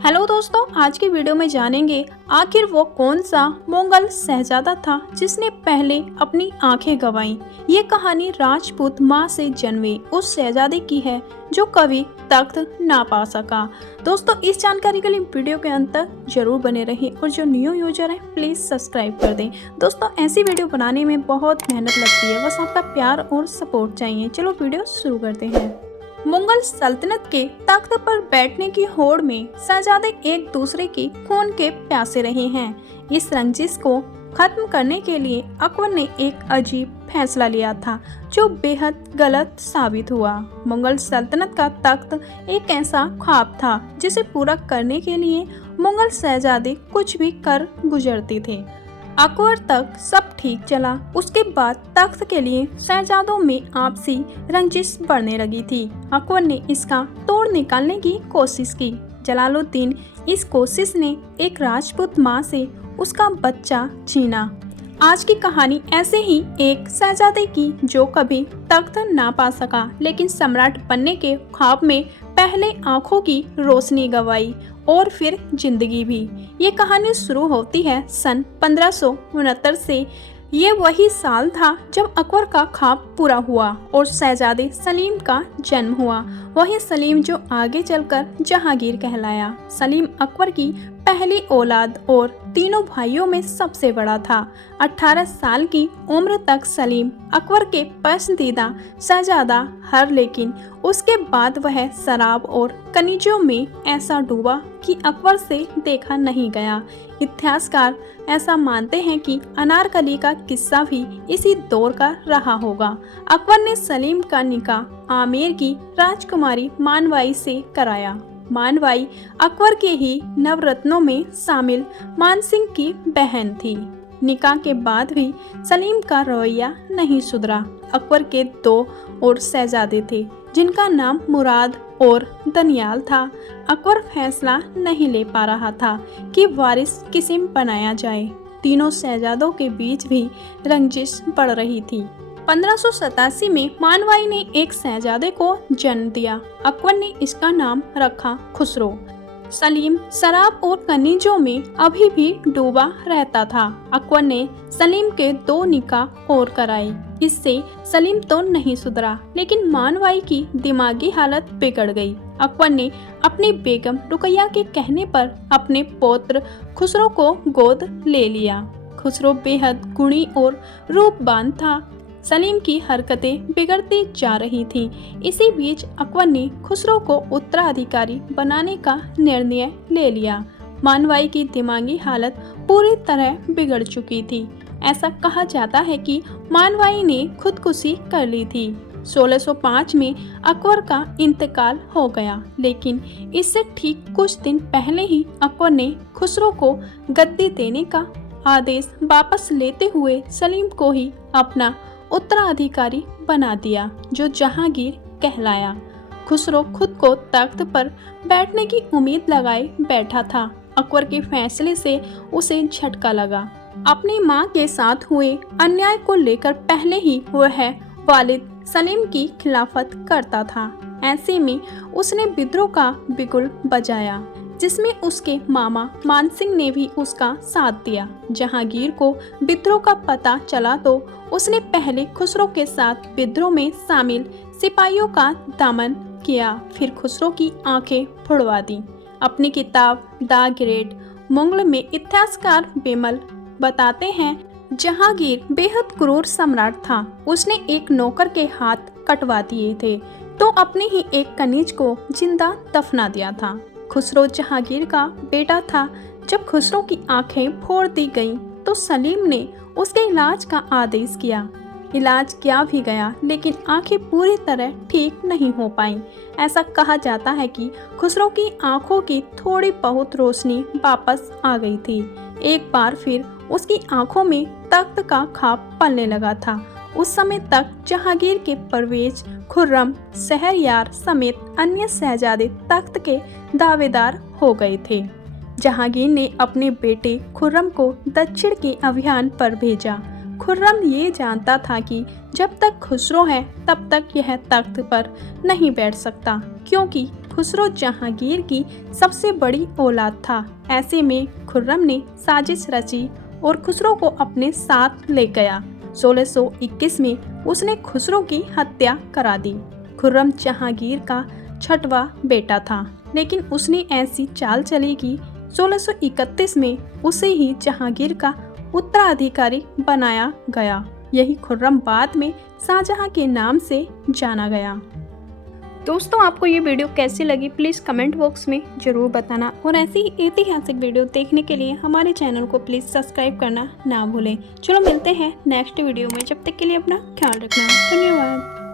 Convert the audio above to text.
Hello दोस्तों, आज की वीडियो में जानेंगे आखिर वो कौन सा मुगल शहजादा था जिसने पहले अपनी आंखें गंवाई। ये कहानी राजपूत माँ से जन्मे उस शहजादे की है जो कभी तख्त ना पा सका। दोस्तों, इस जानकारी के लिए वीडियो के अंत तक जरूर बने रहें और जो न्यू यूजर है प्लीज सब्सक्राइब कर दें। दोस्तों, ऐसी वीडियो बनाने में बहुत मेहनत लगती है, बस आपका प्यार और सपोर्ट चाहिए। चलो वीडियो शुरू करते हैं। मुगल सल्तनत के तख्त पर बैठने की होड़ में शहजादे एक दूसरे की खून के प्यासे रहे हैं। इस रंजिश को खत्म करने के लिए अकबर ने एक अजीब फैसला लिया था जो बेहद गलत साबित हुआ। मुगल सल्तनत का तख्त एक ऐसा ख्वाब था जिसे पूरा करने के लिए मुगल शहजादे कुछ भी कर गुजरते थे। अकबर तक सब ठीक चला, उसके बाद तख्त के लिए शहजादों में आपसी रंजिश बढ़ने लगी थी। अकबर ने इसका तोड़ निकालने की कोशिश की। जलालुद्दीन इस कोशिश ने एक राजपूत माँ से उसका बच्चा छीना। आज की कहानी ऐसे ही एक शहजादे की जो कभी तख्त ना पा सका लेकिन सम्राट बनने के ख्वाब में पहले आंखों की रोशनी गंवाई और फिर जिंदगी भी। ये कहानी शुरू होती है सन 1569 से। ये वही साल था जब अकबर का ख्वाब पूरा हुआ और शहजादे सलीम का जन्म हुआ। वही सलीम जो आगे चलकर जहांगीर कहलाया। सलीम अकबर की पहली औलाद और तीनों भाइयों में सबसे बड़ा था। 18 साल की उम्र तक सलीम अकबर के पसंदीदा शहजादा हर, लेकिन उसके बाद वह शराब और खनिजों में ऐसा डूबा कि अकबर से देखा नहीं गया। इतिहासकार ऐसा मानते हैं कि अनारकली का किस्सा भी इसी दौर का रहा होगा। अकबर ने सलीम का निकाह आमेर की राजकुमारी मानवाई से कराया। मानवाई अकबर के ही नवरत्नों में शामिल मानसिंह की बहन थी। निकाह के बाद भी सलीम का रवैया नहीं सुधरा। अकबर के 2 और शहजादे थे जिनका नाम मुराद और दनियाल था। अकबर फैसला नहीं ले पा रहा था कि वारिस किसे बनाया जाए। तीनों शहजादों के बीच भी रंजिश बढ़ रही थी। 1587 में मानवाई ने एक शहजादे को जन्म दिया। अकबर ने इसका नाम रखा खुसरो। सलीम शराब और खनिजों में अभी भी डूबा रहता था। अकबर ने सलीम के 2 निकाह और कराए। इससे सलीम तो नहीं सुधरा लेकिन मानवाई की दिमागी हालत बिगड़ गई। अकबर ने अपनी बेगम रुकैया के कहने पर अपने पौत्र खुसरो को गोद ले लिया। खुसरो बेहद गुणी और रूपवान था। सलीम की हरकतें बिगड़ती जा रही थीं। इसी बीच अकबर ने खुसरो को उत्तराधिकारी बनाने का निर्णय ले लिया। मानवाई की दिमागी हालत पूरी तरह बिगड़ चुकी थी। ऐसा कहा जाता है कि मानवाई ने खुदकुशी कर ली थी। 1605 में अकबर का इंतकाल हो गया, लेकिन इससे ठीक कुछ दिन पहले ही अकबर ने खुसरो को गद्दी देने का आदेश वापस लेते हुए सलीम को ही अपना उत्तराधिकारी बना दिया जो जहांगीर कहलाया। खुसरो खुद को तख्त पर बैठने की उम्मीद लगाए बैठा था। अकबर के फैसले से उसे झटका लगा। अपनी मां के साथ हुए अन्याय को लेकर पहले ही वह वालिद सलीम की खिलाफत करता था। ऐसे में उसने विद्रोह का बिगुल बजाया जिसमें उसके मामा मानसिंह ने भी उसका साथ दिया। जहांगीर को विद्रोह का पता चला तो उसने पहले खुसरो के साथ विद्रोह में शामिल सिपाहियों का दमन किया, फिर खुसरो की आंखें फुड़वा दी। अपनी किताब द ग्रेट मुगल में इतिहासकार बेमल बताते हैं, जहांगीर बेहद क्रूर सम्राट था। उसने एक नौकर के हाथ कटवा दिए थे तो अपने ही एक खनिज को जिंदा दफना दिया था। खुसरो जहांगीर का बेटा था। जब खुसरो की आंखें फोड़ दी गईं, तो सलीम ने उसके इलाज का आदेश किया। इलाज किया भी गया लेकिन आंखें पूरी तरह ठीक नहीं हो पाईं। ऐसा कहा जाता है कि खुसरो की आंखों की थोड़ी बहुत रोशनी वापस आ गई थी। एक बार फिर उसकी आंखों में तख्त का ख्वाब पलने लगा था। उस समय तक जहांगीर के परवेज, खुर्रम, शहरयार समेत अन्य शहजादे तख्त के दावेदार हो गए थे। जहांगीर ने अपने बेटे खुर्रम को दक्षिण के अभियान पर भेजा। खुर्रम ये जानता था कि जब तक खुसरो है तब तक यह तख्त पर नहीं बैठ सकता, क्योंकि खुसरो जहांगीर की सबसे बड़ी औलाद था। ऐसे में खुर्रम ने साजिश रची और खुसरो को अपने साथ ले गया। 1621 में उसने खुसरो की हत्या करा दी। खुर्रम जहांगीर का छठवां बेटा था, लेकिन उसने ऐसी चाल चली कि 1631 में उसे ही जहांगीर का उत्तराधिकारी बनाया गया। यही खुर्रम बाद में शाहजहां के नाम से जाना गया। दोस्तों, आपको ये वीडियो कैसी लगी प्लीज़ कमेंट बॉक्स में ज़रूर बताना और ऐसी ही ऐतिहासिक वीडियो देखने के लिए हमारे चैनल को प्लीज़ सब्सक्राइब करना ना भूलें। चलो मिलते हैं नेक्स्ट वीडियो में, जब तक के लिए अपना ख्याल रखना। धन्यवाद।